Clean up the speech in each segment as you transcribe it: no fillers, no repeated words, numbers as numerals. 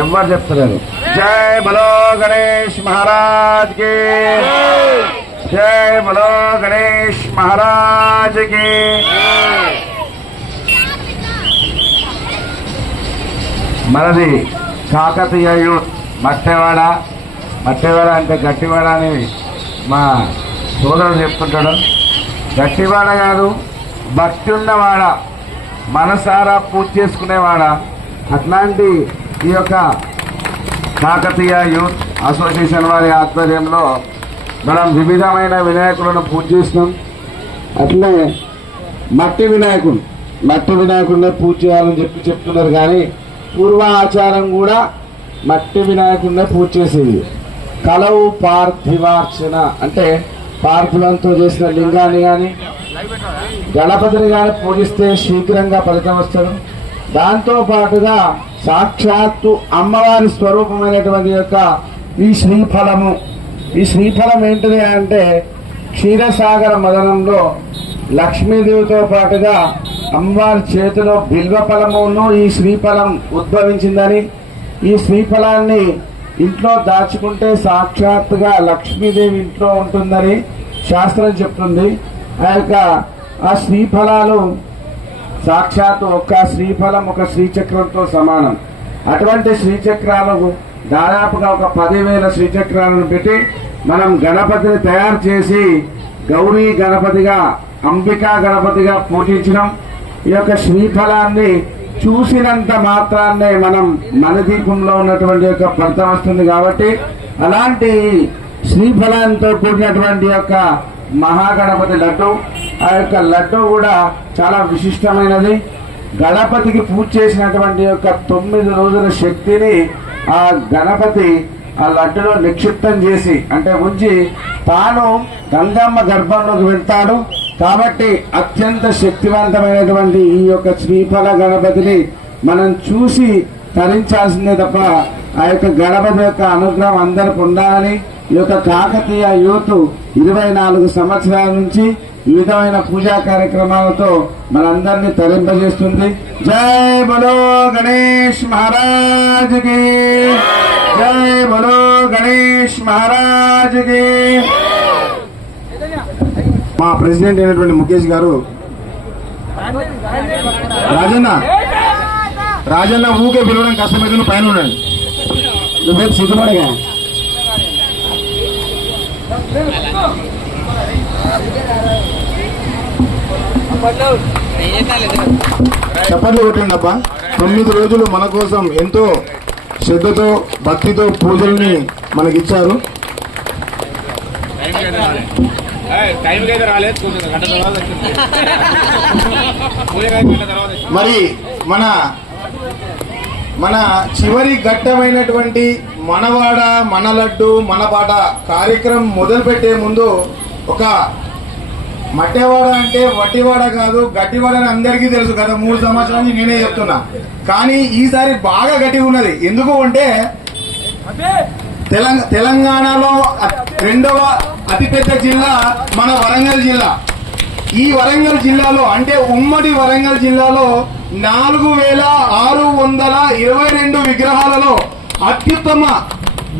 ఎవరు చెప్తలేరు. జై బలో గణేష్ మహారాజ్ కి, జై బలో గణేష్ మహారాజ్ కి. మనది కాకతీయ యూత్ మట్టెవాడ. మట్టెవాడ అంటే గట్టివాడ అని మా సోదరుడు చెప్తుంటాడు. గట్టివాడ కాదు, భక్తి ఉన్నవాడ, మనసారా పూజ చేసుకునేవాడ. అట్లాంటి ఈ యొక్క కాకతీయ యూత్ అసోసియేషన్ వారి ఆధ్వర్యంలో మనం వివిధమైన వినాయకులను పూజ చేసినాం. అట్లే మట్టి వినాయకుడినే పూజ చేయాలని చెప్తున్నారు. కానీ పూర్వ ఆచారం కూడా మట్టి వినాయకుడినే పూజ చేసేది. కలవు పార్థివార్చన అంటే పార్థివంతో చేసిన లింగాన్ని కానీ గణపతిని కానీ పూజిస్తే శీఘ్రంగా ఫలితం వస్తుంది. దాంతో పాటుగా సాక్షాత్తు అమ్మవారి స్వరూపమైనటువంటి యొక్క ఈ శ్రీఫలం ఏంటిది అంటే క్షీరసాగర మదనంలో లక్ష్మీదేవితో పాటుగా అమ్మవారి చేతిలో బిల్వ ఫలమును ఈ శ్రీఫలం ఉద్భవించిందని, ఈ శ్రీఫలాన్ని ఇంట్లో దాచుకుంటే సాక్షాత్తుగా లక్ష్మీదేవి ఇంట్లో ఉంటుందని శాస్త్రం చెప్తుంది. ఆ శ్రీఫలాలు సాక్షాత్తు ఒక శ్రీఫలం ఒక శ్రీచక్రంతో సమానం. అటువంటి శ్రీచక్రాలకు దాదాపుగా ఒక 10,000 శ్రీచక్రాలను పెట్టి మనం గణపతిని తయారు చేసి గౌరీ గణపతిగా, అంబికా గణపతిగా పూజించడం. ఈ యొక్క శ్రీఫలాన్ని చూసినంత మాత్రాన్నే మనం మన దీపంలో ఉన్నటువంటి యొక్క ఫలితం వస్తుంది. కాబట్టి అలాంటి శ్రీఫలంతో కూడినటువంటి యొక్క మహాగణపతి లడ్డు, ఆ యొక్క లడ్డు కూడా చాలా విశిష్టమైనది. గణపతికి పూజ చేసినటువంటి యొక్క 9 రోజుల శక్తిని ఆ గణపతి ఆ లడ్డులో నిక్షిప్తం చేసి అంటే ఉంచి తాను గంగమ్మ గర్భంలోకి వెళ్తాడు. కాబట్టి అత్యంత శక్తివంతమైనటువంటి ఈ యొక్క శ్రీఫల గణపతిని మనం చూసి తరించాల్సిందే తప్ప ఆ యొక్క గణపతి యొక్క అనుగ్రహం అందరికి ఉండాలని ఈ యొక్క కాకతీయ యూత్ 24 సంవత్సరాల నుంచి వివిధమైన పూజా కార్యక్రమాలతో మనందరినీ తరింపజేస్తుంది. జై బలో గణేష్ మహారాజ్ కి, జై బలో గణేష్ మహారాజ్ కి. మా ప్రెసిడెంట్ అయినటువంటి ముఖేష్ గారు, రాజన్న ఊకే పిలవడం కష్టమైతే పైన ఉండండి. నువ్వు సిద్ధపడగా చప్పట్లు కొట్టండి అబ్బా. 9 రోజులు మన కోసం ఎంతో శ్రద్ధతో భక్తితో పూజల్ని మనకిచ్చారు. మరి మన చివరి ఘట్టమైనటువంటి మనవాడ మన లడ్డు మన పాట కార్యక్రమం మొదలు పెట్టే ముందు ఒక మట్టెవాడ అంటే వట్టివాడ కాదు గట్టివాడ అని అందరికీ తెలుసు కదా. 3 సంవత్సరాల నుంచి నేనే చెప్తున్నా. కానీ ఈసారి బాగా గట్టిగా ఉన్నది. ఎందుకు అంటే తెలంగాణలో 2వ అతిపెద్ద జిల్లా మన వరంగల్ జిల్లా. ఈ వరంగల్ జిల్లాలో అంటే ఉమ్మడి వరంగల్ జిల్లాలో 4622 విగ్రహాలలో అత్యుత్తమ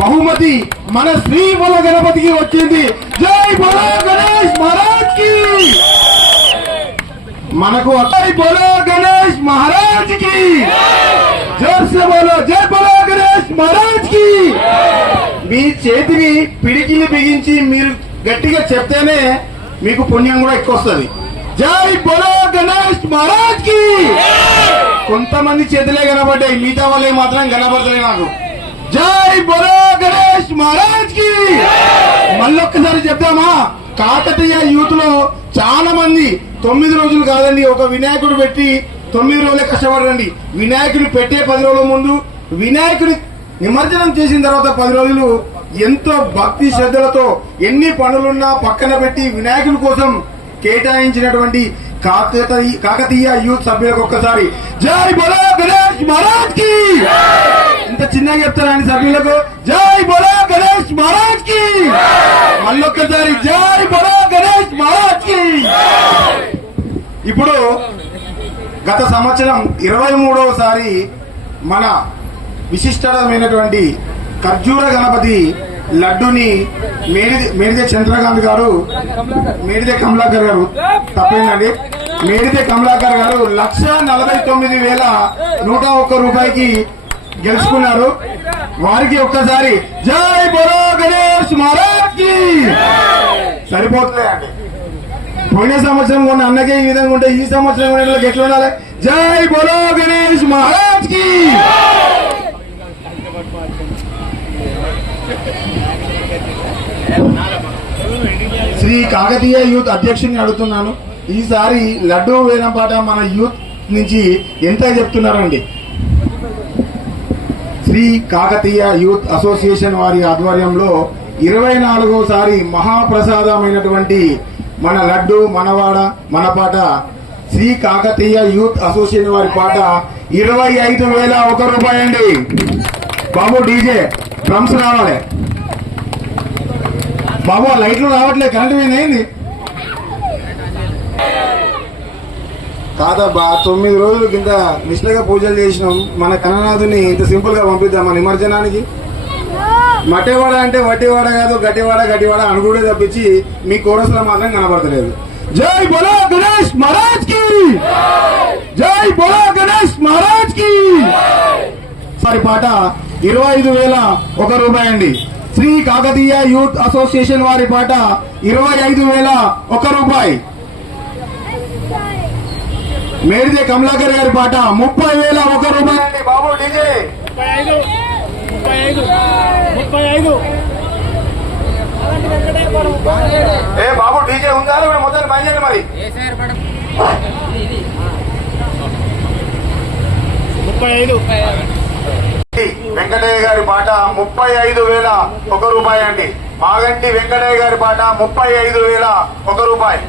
బహుమతి మన శ్రీఫల గణపతికి వచ్చింది. జై బలో గణేష్ మహారాజ్ కి. మనకు జై బలో గణేష్ మహారాజ్ కి. జోర్సే బోలో జై బలో గణేష్ మహారాజ్ కి. మీ చేతిని పిడికిలి బిగించి మీరు గట్టిగా చెప్తేనే మీకు పుణ్యం కూడా ఎక్కువ వస్తుంది. జై బలో గణేష్ మహారాజ్ కి. కొంతమంది చేతులే కనబడ్డాయి, మిగతా వాళ్ళే మాత్రం కనబడతాయి నాకు. జై బలో గణేష్ మహారాజ్ కి. మళ్ళొక్కసారి చెప్తామా, కాకతీయ యూత్ లో చాలా మంది 9 రోజులు కాదండి, ఒక వినాయకుడు పెట్టి 9 రోజులే కష్టపడండి. వినాయకుడు పెట్టే 10 రోజుల ముందు, వినాయకుడి నిమజ్జనం చేసిన తర్వాత 10 రోజులు ఎంతో భక్తి శ్రద్ధలతో ఎన్ని పనులున్నా పక్కన పెట్టి వినాయకుడి కోసం కేటాయించినటువంటి కాకతీయ యూత్ సభ్యులకు ఒక్కసారి జై బలో గణేష్ మహారాజ్ కి. ఇంత చిన్నగా చెప్తారని సభ్యులకు జై బలో గణేష్ మహారాజ్ కి. మళ్ళొక్కసారి జై బలో గణేష్ మహారాజ్ కి. ఇప్పుడు గత సంవత్సరం 23వ సారి మన విశిష్టమైనటువంటి ఖర్జూర గణపతి లడ్డుని మేడిదే చంద్రకాంత్ గారు, మేడిదే కమలాకర్ గారు, తప్పేందండి, మేడిదే కమలాకర్ గారు 1,49,101 రూపాయికి గెలుచుకున్నారు. వారికి ఒక్కసారి జై బోలో గణేష్ మహారాజ్ కి. సరిపోతుందే అండి, పోయిన సంవత్సరం కొన్ని అన్నకే ఈ విధంగా ఉంటే ఈ సంవత్సరం కూడా ఎట్లా ఉండాలి? జై బోలో గణేష్ మహారాజ్ కి. శ్రీ కాకతీయ యూత్ అధ్యక్షుడిని అడుగుతున్నాను, ఈసారి లడ్డూ వేలం పాట మన యూత్ నుంచి ఎంత చెప్తున్నారండి? శ్రీ కాకతీయ యూత్ అసోసియేషన్ వారి ఆధ్వర్యంలో 24వసారి మహాప్రసాదమైనటువంటి మన లడ్డు మనవాడ మన పాట శ్రీ కాకతీయ యూత్ అసోసియేషన్ వారి పాట 25,001 రూపాయి అండి. బాబు డీజే డ్రమ్స్ రావాలి బాబు, లైట్లు రావట్లేదు, కరెంట్ ఏంది కాదబ్బా. 9 రోజులు కింద నిష్ఠగా పూజలు చేసినాం. మన కన్ననాథుని ఇంత సింపుల్ గా పంపిద్దామా నిమజ్జనానికి? మట్టేవాడ అంటే వట్టివాడ కాదు, గట్టివాడ అనుకుంటే తప్పించి మీ కోరసులో మాత్రం కనబడతలేదు. జై బోలో గణేష్ మహారాజ్ కి, జై బోలో గణేష్ మహారాజ్ కి. వారి పాట 25,001 రూపాయి అండి. శ్రీ కాకతీయ యూత్ అసోసియేషన్ వారి పాట 25,001 రూపాయి. మేడిదే కమలాకర్ గారి పాట 30,001 రూపాయి అండి. బాబు డీజే 35. ఏ బాబు డీజే ఉందా మొత్తం పని చేయండి మరి. 35. వెంకటయ్య గారి పాట 35,001 రూపాయి అండి. మాగంటి వెంకటయ్య గారి పాట 35,001 రూపాయి.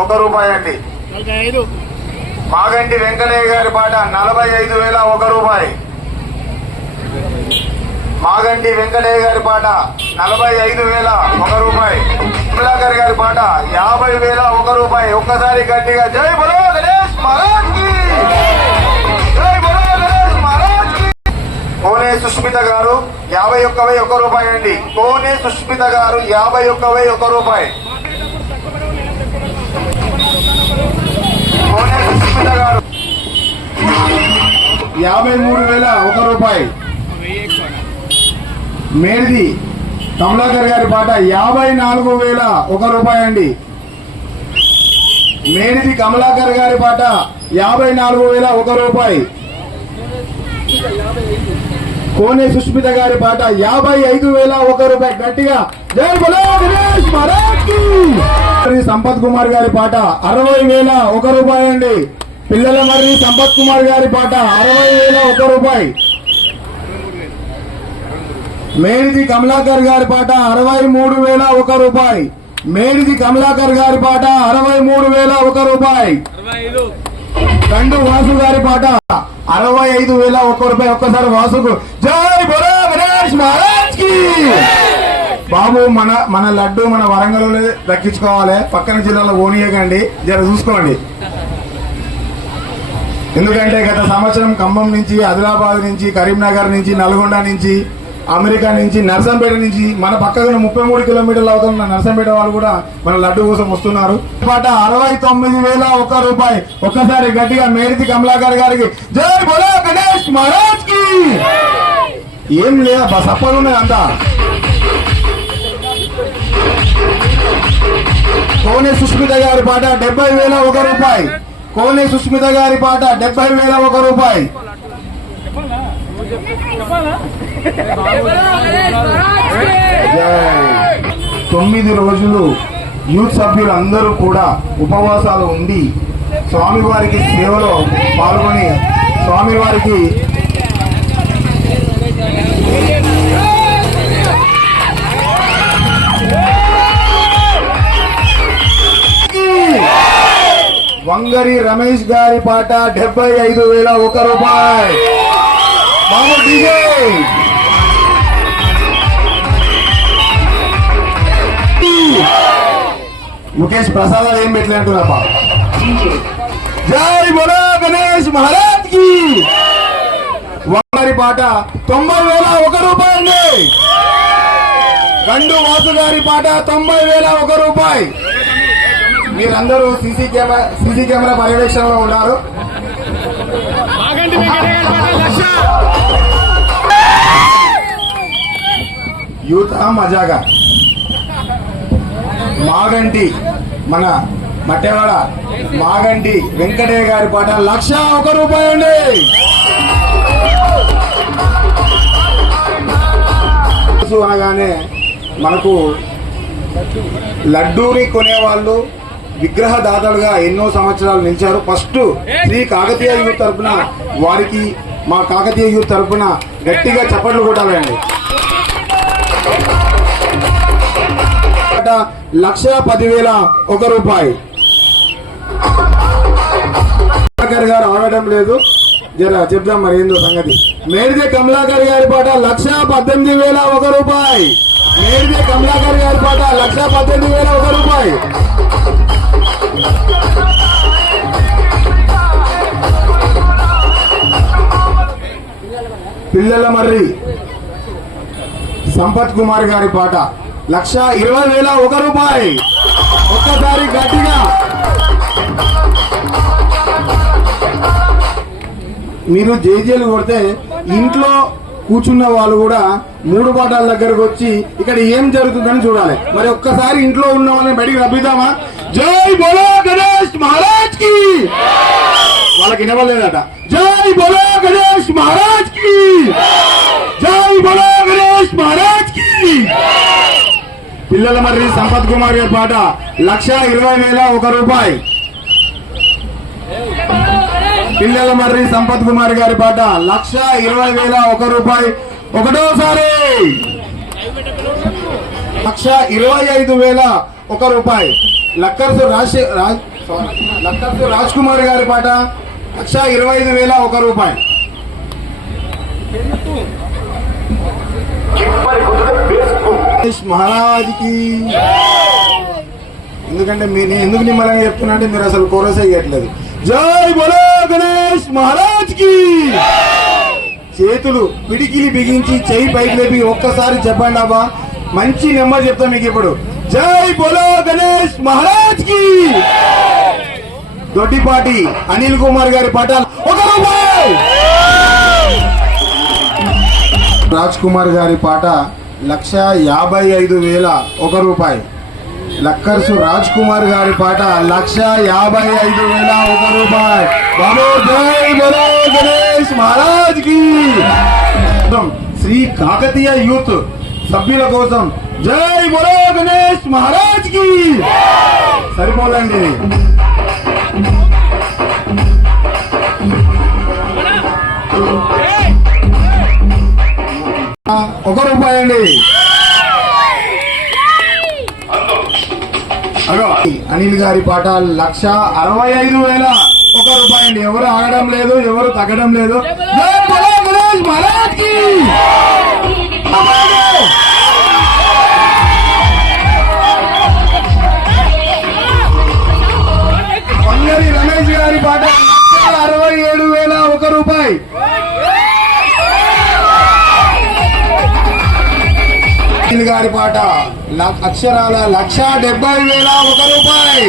₹1 అండి. మాగంటి వెంకటయ్య గారి పాట 45,001 రూపాయి. మాగంటి వెంకటయ్య గారి పాట 45,001 రూపాయి. కమలాకర్ గారి పాట 50,001 రూపాయి. ఒక్కసారి గట్టిగా జై బోలో గణేష్ మహారాజ్ కి, జై బోలో గణేష్ మహారాజ్ కి. కోనే సుష్మిత గారు 51,001 రూపాయి అండి. కోనే సుష్మిత గారు 51,001 రూపాయి. కోనే సుష్మిత గారు 53,001 రూపాయి. మేడిది కమలాకర్ గారి పాట 54,001 రూపాయి అండి. మేడిది కమలాకర్ గారి పాట 54,001 రూపాయి. కోనే సుష్మిత గారి పాట 55,001 రూపాయి. గట్టిగా జై బోలో గణేష్ మహారాజ్ కి. సంపత్ కుమార్ గారి పాట 60,001 రూపాయి అండి. పిల్లల మర్రి సంపత్ కుమార్ గారి పాట 60,001 రూపాయి. మేడిది కమలాకర్ గారి పాట 63,001 రూపాయి. మేడిది కమలాకర్ గారి పాట 63,001 రూపాయి. గండు వాసు గారి పాట 65,001 రూపాయి. ఒక్కసారి వాసుకు జై బోలో గణేష్ మహారాజ్ కి. బాబు మన లడ్డు మన వరంగల్ దక్కించుకోవాలి, పక్కన జిల్లాలో ఓనియకండి, జర చూసుకోండి. ఎందుకంటే గత సంవత్సరం ఖమ్మం నుంచి, ఆదిలాబాద్ నుంచి, కరీంనగర్ నుంచి, నల్గొండ నుంచి, అమెరికా నుంచి, నర్సంపేట నుంచి, మన పక్కన 33 కిలోమీటర్లు అవుతున్న నర్సంపేట వాళ్ళు కూడా మన లడ్డు కోసం వస్తున్నారు. పాట 69,001 రూపాయి. ఒక్కసారి గట్టిగా మేడిది కమలాకర్ గారికి జై బోలో గణేష్ మహారాజ్ కి. ఏం లేదా సప్పలు ఉన్నాయి అంతా. కోనే సుష్మిత గారి పాట 70,001 రూపాయి. కోనే సుష్మిత గారి పాట 70,001 రూపాయి. 9 రోజులు యూత్ సభ్యులు అందరూ కూడా ఉపవాసాలు ఉండి స్వామివారికి సేవలో పాల్గొని స్వామివారికి వంగరి రమేష్ గారి పాట 75,001 రూపాయి. బాబు డీజే ముఖేష్ ప్రసాదాలు ఏం పెట్టలేంటున్నాపా. జై బోలో గణేష్ మహారాజ్ కి. వారి పాట 90,001 రూపాయి అండి. గండు వాసు గారి పాట 90,001 రూపాయి. మీరందరూ సీసీ కెమెరా పర్యవేక్షణలో ఉన్నారు. యూత్ మజాగా మాగంటి మన మట్టెవాడ మాగంటి వెంకటయ్య గారి పాట 1,01 రూపాయి అండి. అనగానే మనకు లడ్డూని కొనేవాళ్ళు విగ్రహదాతలుగా ఎన్నో సంవత్సరాలు నిలిచారు. ఫస్ట్ శ్రీ కాకతీయ యూత్ తరఫున వారికి మా కాకతీయ యూత్ తరఫున గట్టిగా చప్పట్లు కొట్టాలండి. 1,10,001 రూపాయి. గారు ఆడటం లేదు, జర చెప్దాం మరి ఏందో సంగతి. మేడిదే కమలాకర్ గారి పాట 1,18,001 రూపాయి. మేడిదే కమలాకర్ గారి పాట 1,18,001 రూపాయి. పిల్లల మర్రి సంపత్ కుమార్ గారి పాట 1,20,001 రూపాయి. ఒక్కసారి గట్టిగా. మీరు జేజేలు కొడితే ఇంట్లో కూర్చున్న వాళ్ళు కూడా 3 పాటాల దగ్గరకు వచ్చి ఇక్కడ ఏం జరుగుతుందని చూడాలి. మరి ఒక్కసారి ఇంట్లో ఉన్న వాళ్ళని బయటికి రప్పిద్దామా? జై బోలో గణేష్ మహారాజ్ కి. వాళ్ళకి వినవలేదట. జై బోలో గణేష్ మహారాజ్ కి. జై బోలో గణేష్ మహారాజ్ కి. పిల్లల మర్రి సంపత్ కుమార్ గారి పాట 1,20,001 రూపాయి. పిల్లల మర్రి సంపత్ కుమార్ గారి పాట 1,20,001 రూపాయి. ఒకటోసారి 1,25,001 రూపాయి. లక్కర్సు రాజ్ కుమార్ గారి పాట 1,25,001 రూపాయి. మహారాజ్ కి. ఎందుకంటే నేను ఎందుకు నిమ్మలంగా చెప్తున్నా అంటే మీరు అసలు కోరస్ అయ్యట్లేదు. జై బోలో గణేష్ మహారాజ్ కి. చేతులు పిడికిలి బిగించి చెయ్యి పైకి లేపి ఒక్కసారి చెప్పండి అబ్బా. మంచి నెంబర్ చెప్తా మీకు ఇప్పుడు. జై బోలో గణేష్ మహారాజ్ కి. దొడ్డిపాటి అనిల్ కుమార్ గారి పాట 1 రూపాయి. రాజ్ కుమార్ గారి పాట 1,55,001 రూపాయి. లక్కర్సు రాజ్ కుమార్ గారి పాట 1,55,001 రూపాయి. బాబు జై బోలో గణేష్ మహారాజ్ కి. శ్రీ కాకతీయ యూత్ సభ్యుల కోసం జై బోలో గణేష్ మహారాజ్ కి. సరిపోలండి. 1 రూపాయి అండి. అనిల్ గారి పాట 1,65,001 రూపాయి అండి. ఎవరు ఆగడం లేదు, ఎవరు తగ్గడం లేదు. జై బోలో గణేష్ మహారాజ్ కి. వంగరి రమేష్ గారి పాట 1,67,001 రూపాయి. గారి పాట అక్షరాల 1,70,001 రూపాయి.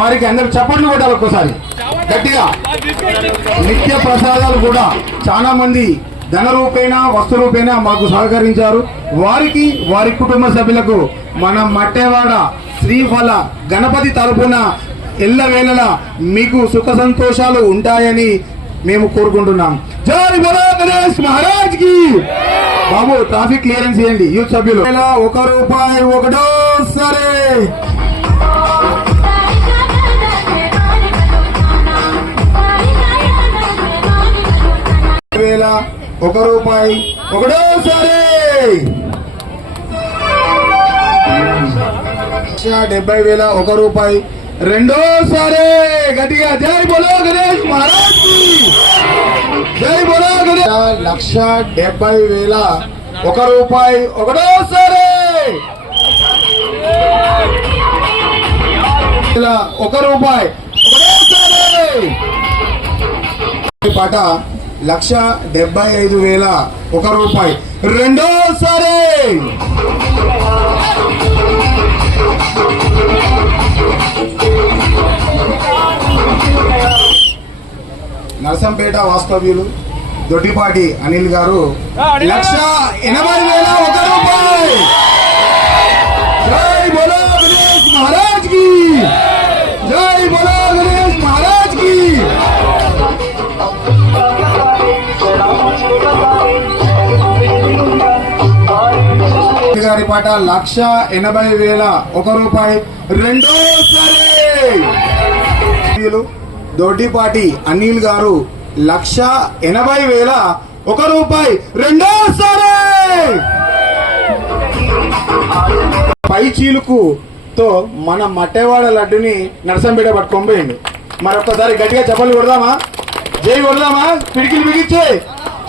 వారికి అందరు చప్పట్లు కొట్టాలి ఒక్కసారి గట్టిగా. నిత్య ప్రసాదాలు కూడా చాలా మంది ధన రూపేణ వస్తు రూపేణ మాకు సహకరించారు. వారికి వారి కుటుంబ సభ్యులకు మన మట్టెవాడ శ్రీఫల గణపతి తరపున ఎల్లవేళలా మీకు సుఖ సంతోషాలు ఉంటాయని మేము కోరుకుంటున్నాం. జై బోలో గణేష్ మహారాజ్ కి. బాబు ట్రాఫిక్ క్లియరెన్స్ చేయండి యూత్ సభ్యులు. 1 రూపాయి ఒకటోసారి. 1 రూపాయి ఒకటోసారి. 1,70,001 రూపాయి. రెండోసారి గట్టిగా జై బోలో గణేష్ మహారాజ్ కి జై బోలో గణేష్. 1,70,000 రూపాయి ఒకటోసారి 1 రూపాయి ఒకటోసారి. పాట 1,75,000 రూపాయి రెండోసారి. నరసంపేట వాస్తవ్యులు దొడ్డిపాటి అనిల్ గారు 1,80,000 రూపాయి. జై బోలో గణేష్ మహారాజ్ కి జై బోలో గణేష్ మహారాజ్ కి. గారి పాట 1,80,000 రూపాయి రెండోసారి. దొడ్డిపాటి అనిల్ గారు 1,80,000 రూపాయి రెండోసారి. పై చీలుకుతో మన మట్టేవాడ లడ్డుని నరసంపేట పట్టుకొని పోయిండు. మరొక్కసారి గట్టిగా చెప్పలు కొడదామా? జై కొడదామా? పిడికిలు బిగించే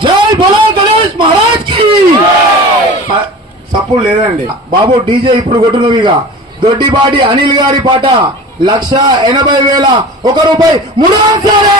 జై బోలో గణేష్ మహారాజ్ కి. సప్పుడు లేదండి బాబు, డీజే ఇప్పుడు కొట్టున్నవిగా. దొడ్డిపాటి అనిల్ గారి పాట 1,80,000 రూపాయి మూడోసారి.